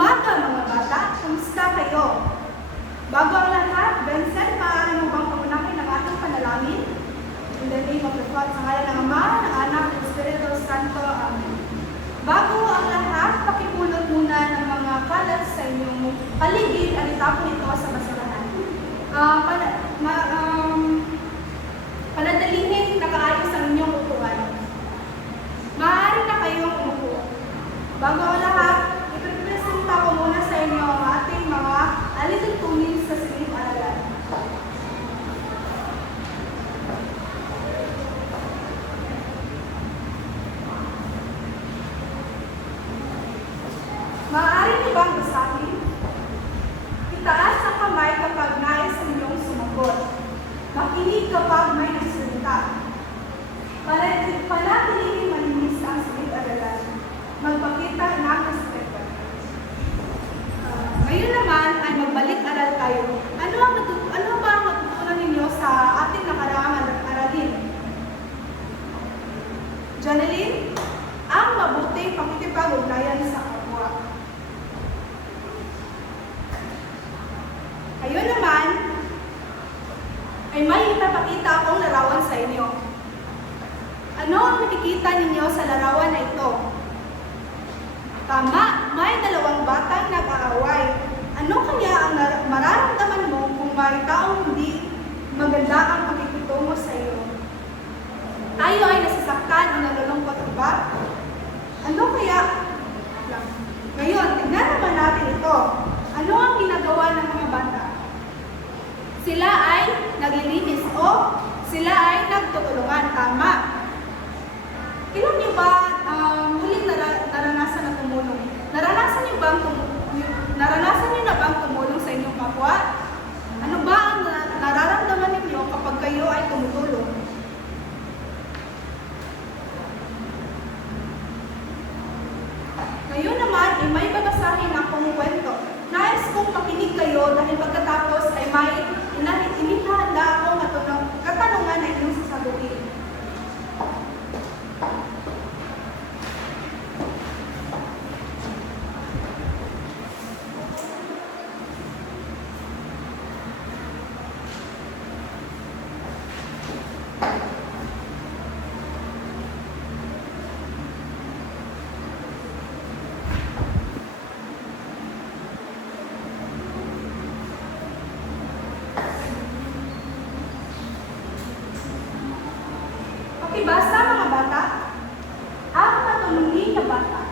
umaga mga bata, kumusta kayo? Bago ang lahat, Vincent, maaari mo bang pangunahin ang ating panalangin? In the name of the Father, sa ngalan ng Ama, ng Anak, ng Espiritu Santo. Amen. Bago ang lahat, pakipulot muna ng mga kalat sa inyong paligid at itapon ito sa basurahan. Panadalihin nakaayos ang inyong upuan. Maaari na kayong umupo. Bago ang lahat, ipipresenta ko muna sa inyo ang ating mga alituntunin sa silid-aralan. Maaari niyo bang basahin? Itaas ang kamay kapag nais ninyong sumagot. Makinig kapag may nagsalita. Panatilihin malinis ang silid-aralan. Magpakita ng respeto. Ngayon naman ay magbalik-aral tayo. Ano ba ang matutunan ninyo sa ating nakaraang aralin? Janeline, ang mabuting pakikipag-ugnayan sa kapwa. Ngayon naman ay may ipapakita akong larawan sa inyo. Ano ang makikita ninyo sa larawan na ito? Tama, may dalawang batang nag-aaway. Ano kaya ang mararamdaman mo kung may taong hindi maganda ang pakikitungo sa iyo? Tayo ay nasasaktan o nalulungkot ba? Ano kaya? Ngayon, tignan naman natin ito. Ano ang ginagawa ng mga bata? Sila ay naglilinis o sila ay nagtutulungan. Tama. Ilan niyo ba huling naranasan na tumulong? Naranasan niyo na bang tumulong sa inyong kapwa? Ano ba ang nararamdaman ninyo kapag kayo ay tumutulong? Ngayon naman ay may babasahin akong kwento. Nais kong makinig kayo dahil pagkatapos ay may inihanda akong katanungan na inyong sasagutin. Basta mga bata, ang matulungin na bata.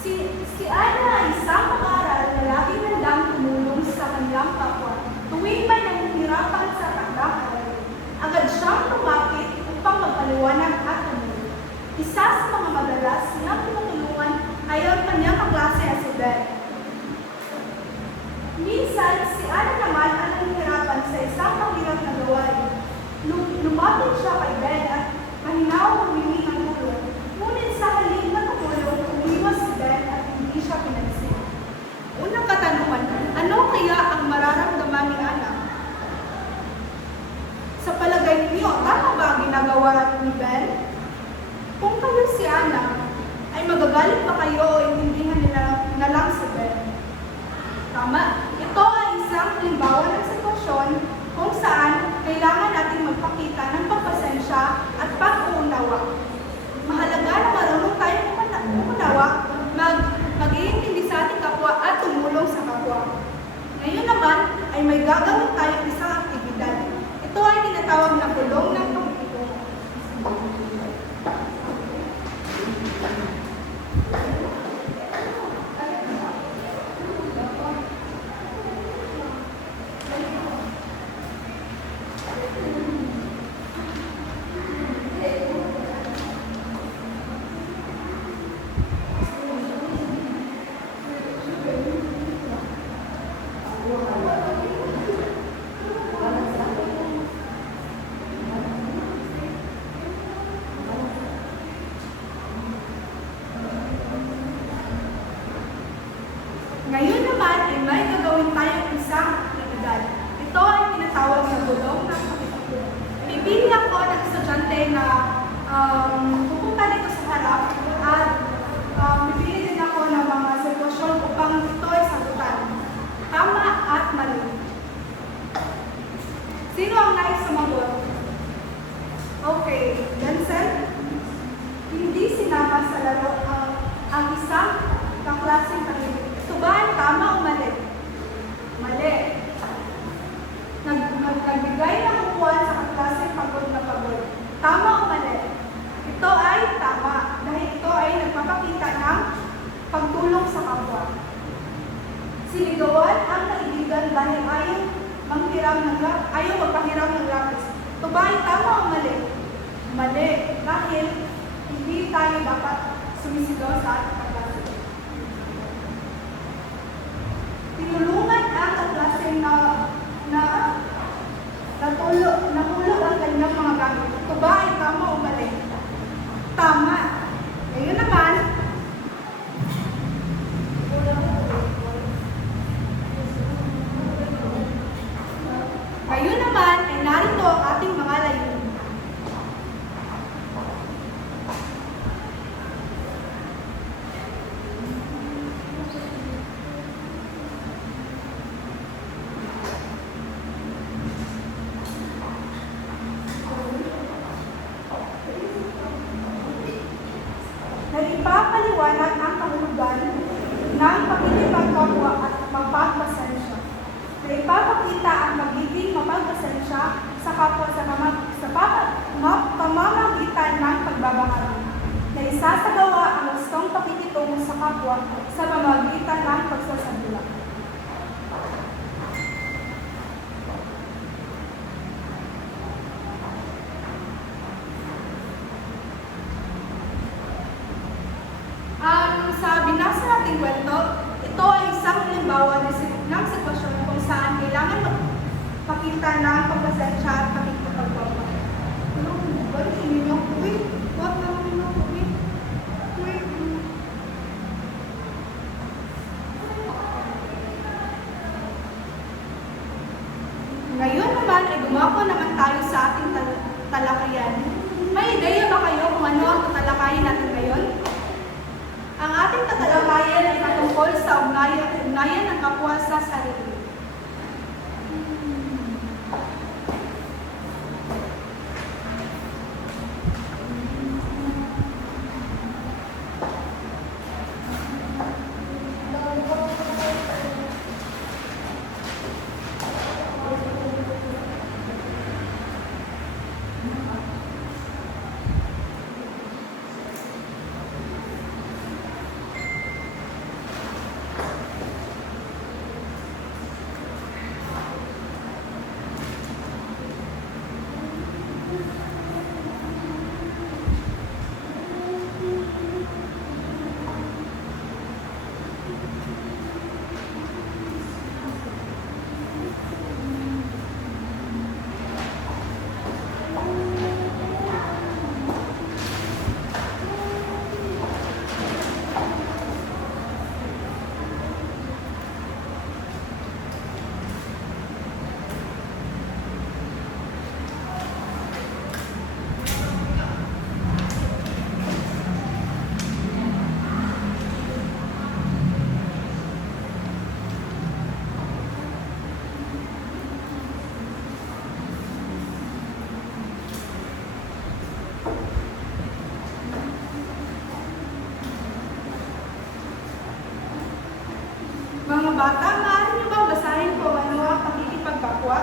Si Ana ay isang mag-aaral na laging handang tumulong sa kanilang kapwa. Tuwing may nahihirapan sa takdang aralin, agad siyang lumapit upang magpaliwanag at tumulong. Isa sa mga madalas niyang tinutulungan ay ang kanyang kaklase na si Ben. Minsan, si Ana naman ang nahihirapan sa isang mahirap na gawain. Lumapit siya kay Ben at mahinaw humingi ng tulong. Ngunit sa halip na tumulong, umiwas si Ben at hindi siya pinansin. Unang katanungan, ano kaya ang mararamdaman ni Ana? Sa palagay niyo, tama ba ang ginagawa ni Ben? Kung kayo si Ana, ay magagalit pa kayo o intindihan nila na lang si Ben? Tama. Ito ay isang halimbawa ng sitwasyon kung saan kailangan natin magpakita ng pagpasensya at pag-uunawa. Mahalaga na marunong tayong umunawa, mag-iintindi sa ating kapwa at tumulong sa kapwa. Ngayon naman ay may gagawin tayong isang aktibidad. Ito ay tinatawag na pulong ng pakikitungo. Ngayon naman ay may gagawin tayong isang aktibidad. Ito ay tinatawag na bulong ng pakikitungo. Pipili ako ng estudyante na pupunta dito sa harap at pipili din ako ng mga sitwasyon upang ito ay ayaw magpahiram ng lapis. Ito ba ay tama o mali? Mali. Dahil hindi tayo dapat sumisigaw sa ating kaklase. Tinulungan ang kaklase natulog ang kanyang mga gamit. Ito ba ay tama o mali? Tama. Ngayon naman, ay narito ang ating mga layunin. Ipapaliwanag ang kahulugan ng pakikipagkapwa at mapagpasensya. Na ipapakita ang magiging mapagpasensya sa kapwa sa pamamagitan ng pagbabahagi. Na isasagawa ang gustong pakikitungo sa kapwa sa pamamagitan ng pagsasabila. Sa binasa nating kwento, ito ay isang halimbawa ng sitwasyon kung saan kailangan magpakita ng pagpasensya at pakikipagkapwa. Ngayon naman ay dumako naman tayo sa ating talakayan. May ideya ba kayo kung ano ang tatalakayin natin ngayon? Ang ating tatalakayan ay patungkol sa ugnayan ng kapwa sa sarili. Mga bata, maaari niyo bang basahin kung ano ang pakikipagkapwa?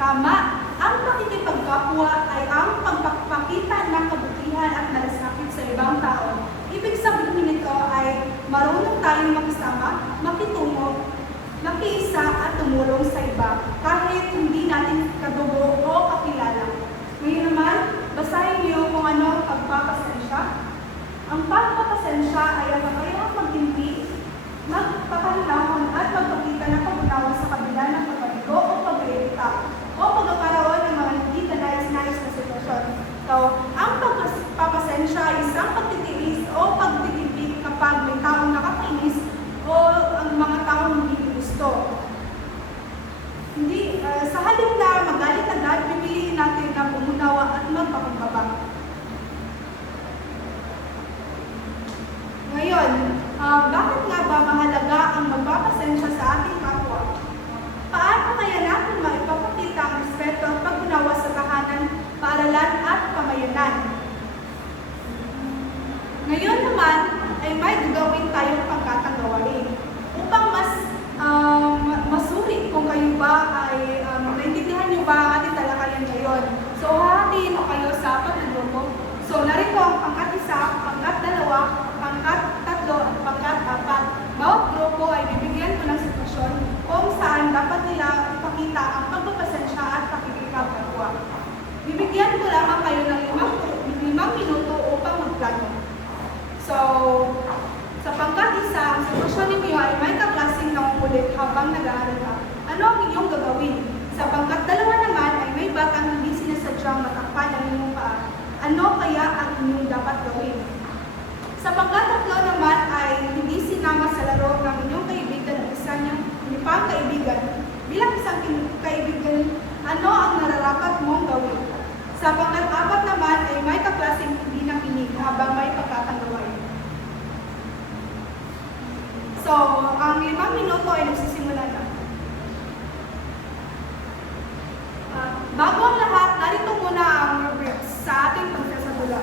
Tama, ang pakikipagkapwa ay ang pagpapakita ng kabutihan at malasakit sa ibang tao. Ibig sabihin nito ay marunong tayong makisama, makitungo, makiisa at tumulong sa iba kahit hindi natin kadugo o kakilala. Ngayon naman, basahin niyo kung ano ang pagpapasensya. Ang pagpapasensya ay ang kakayahang magtimpi, magpapahinahon at magpakita ng pag-unawa sa kabila ng pagkabigo o pag-iirita o pagkakaroon ng mga hindi kanais-nais na sitwasyon. So, ang pagpapasensya ay isang pagtitiis o pagtitimpik kapag may taong nakakainis o ang mga taong hindi gusto. Sa halip na magalit agad, pipiliin natin na umunawa at magpakumbaba. Ngayon, bakit nga ba mahalaga ang magpapasensya sa ating kapwa? Paano kaya natin maipapakita ang respeto at pag-unawa sa tahanan, paaralan at pamayanan? Ngayon naman ay may gagawin tayong pangkatang gawain upang mas masuri kung kayo ba ay naintindihan niyo ba ang ating talakayan ngayon. So, hahatiin mo kayo sa pagdugtong. So, narito ang pangkat 1, pangkat 2, pangkat 3, at pangkat 4. dapat nila ipakita ang pagpapasensya at pakikipagkapwa. Bibigyan ko lamang kayo ng 5 minuto upang magplano. So, sapagkat ang sitwasyon ninyo ay may kaklaseng nangungulit habang nag-aaral ka, ano ang inyong gagawin? Sapagkat dalawa naman ay may batang hindi sinasadyang matakpan ang inyong paa, ano kaya ang inyong dapat gawin? Sapagkat 3 naman ay hindi sinama sa laro ng inyong kaibigan at isa niyang pang kaibigan, bilang isang kaibigan, ano ang nararapat mong gawin? Sapagkat 4 naman ay may kaklaseng hindi nakinig habang may pagkakagawa. So, ang 5 minuto ay nagsisimula na. Bago ang lahat, narito muna ang rubrics sa ating pagsasadula.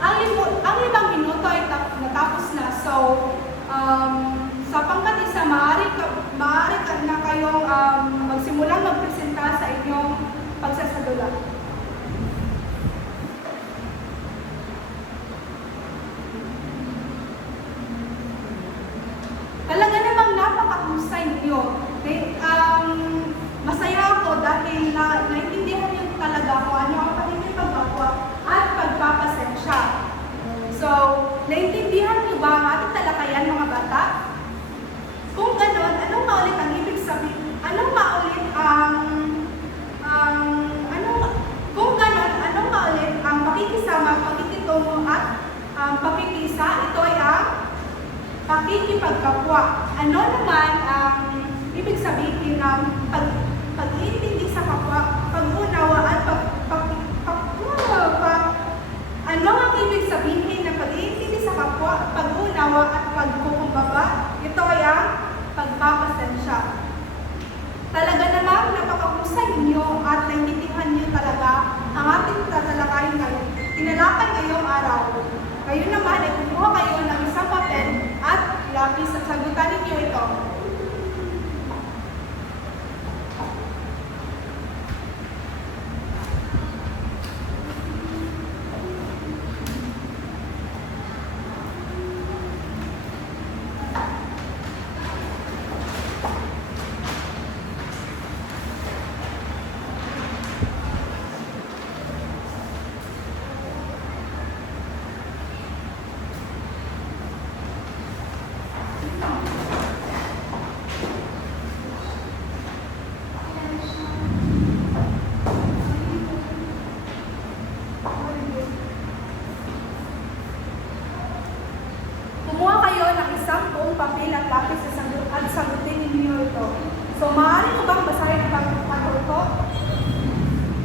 Ang 5 minuto ay natapos na. So, sa pangkat-isa, maaari na kayong magsimulang magpresenta sa inyong pagsasadula. Talaga namang napakahusay ninyo. Masaya ako dahil naintindihan niyo talaga kung ano ang pakikipagkapwa at pagpapasensya. So, naintindihan niyo ba ang ating talakayan, mga bata? Kung ganon, anong maulit ang ibig sabihin? Anong maulit kung ganon, anong maulit ang pakikisama, pakikitungo at pakikisa? Ito ay ang pakikipagkapwa. Ano naman ang ibig sabihin ng pag-iintindi sa kapwa, pag-unawa at ano ang ibig sabihin ng pag-iintindi sa kapwa, pag-unawa at pagkukumbaba? Ito ay ang pagpapasensya. Talaga namang napakahusay ninyo at naintindihan niyo talaga ang ating tatalakayin ngayon. Tinalakay ngayong araw. Ngayon naman ay kumuha kayo ng isang papel at lapis at sagutan ninyo ito. Kumuha kayo ng isang buong papel at lapis at sagutin ninyo ito. So, maaari ko bang basahin ang pagkakataon ko?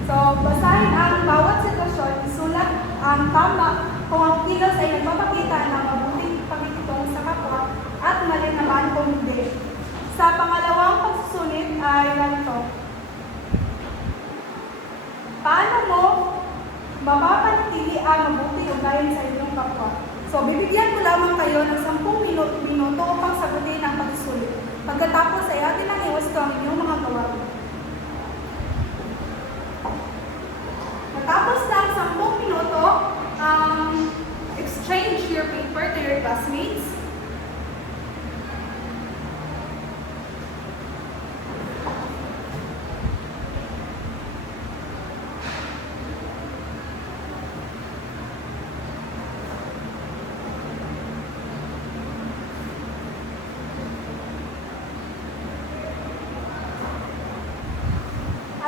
So, basahin ang bawat sitwasyon, isulat ang tama kung ang kilos ay nagpapakita ng mabuting pakikitungo sa kapwa at mali naman kung hindi. Sa pangalawang pagsusulit ay ganito. Paano mo mapapanatili ang mabuting ugayin sa inyong kapwa? So, bibigyan ko lamang kayo ng 10 minuto upang sagutin ang pagsusulit. Pagkatapos ay atin ang iwasto ang inyong mga gawain. Matapos ng 10 minuto, exchange your paper to your classmates.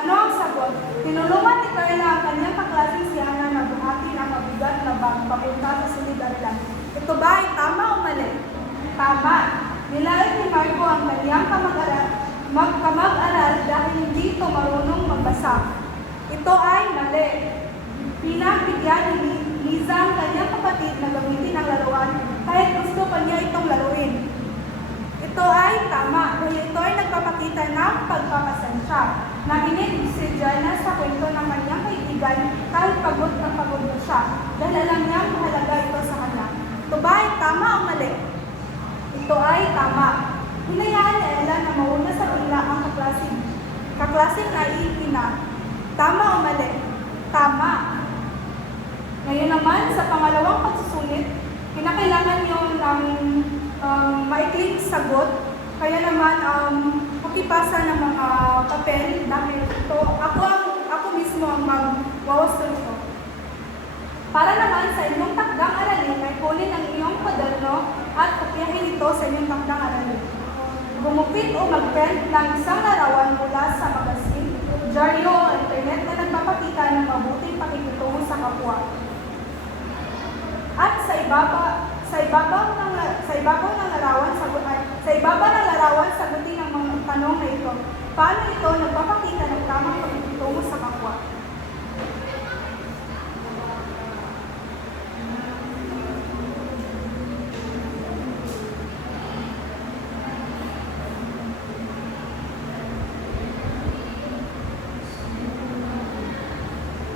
Ano ang sagot? Tinulungan ni Carla ang kanyang kaklaseng si Hannah na buhatin ang mabigat na bag papunta sa solidariedad. Ito ba ay tama o mali? Tama. Nilait ni Marco ang kanyang kamag-aral dahil hindi ito marunong magbasa. Ito ay mali. Pinagbigyan ni Liza ang kanyang kapatid na gamitin ang laruan kahit gusto pa niya itong laruin. Ito ay tama dahil ito ay nagpapakita ng pagpapasensya. Nakinig si Jana sa kwento ng kanyang kaibigan kahit pagod na siya dahil alam niya mahalaga ito sa kanya. Ito ba ay tama o mali? Ito ay tama. Hinayaan ni Ella na mauna sa pila ang kaklaseng naiipina. Tama o mali? Tama. Ngayon naman, sa pangalawang pagsusulit, kinakailangan nyo ng maikling sagot. Kaya naman, makipasa ng mga papel dahil ito, ako mismo ang magwawasto nito. Para naman sa inyong takdang aralin ay kunin ang inyong kwaderno at kopyahin ito sa inyong takdang aralin. Gumupit o mag-print ng isang larawan mula sa magazine, dyaryo o internet na nagpapakita ng mabuting pakikitungo sa kapwa. At sa ibabaw ng larawan, sagutin ang mga tanong na ito. Paano ito nagpapakita ng tamang pakikitungo sa kapwa?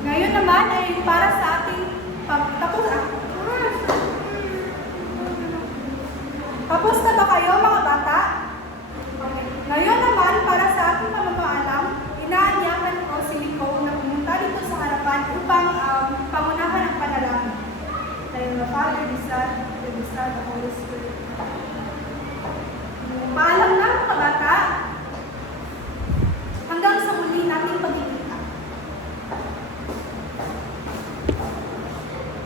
Ngayon naman ay para sa ating pagtapos. Tapos na ba kayo mga bata? Okay. Ngayon naman para sa ating pamamaalam, inaanyahan ko si Nico na pumunta dito sa harapan upang pangunahan ang panalangin. Tayo na Father, the Son, and the Holy Spirit.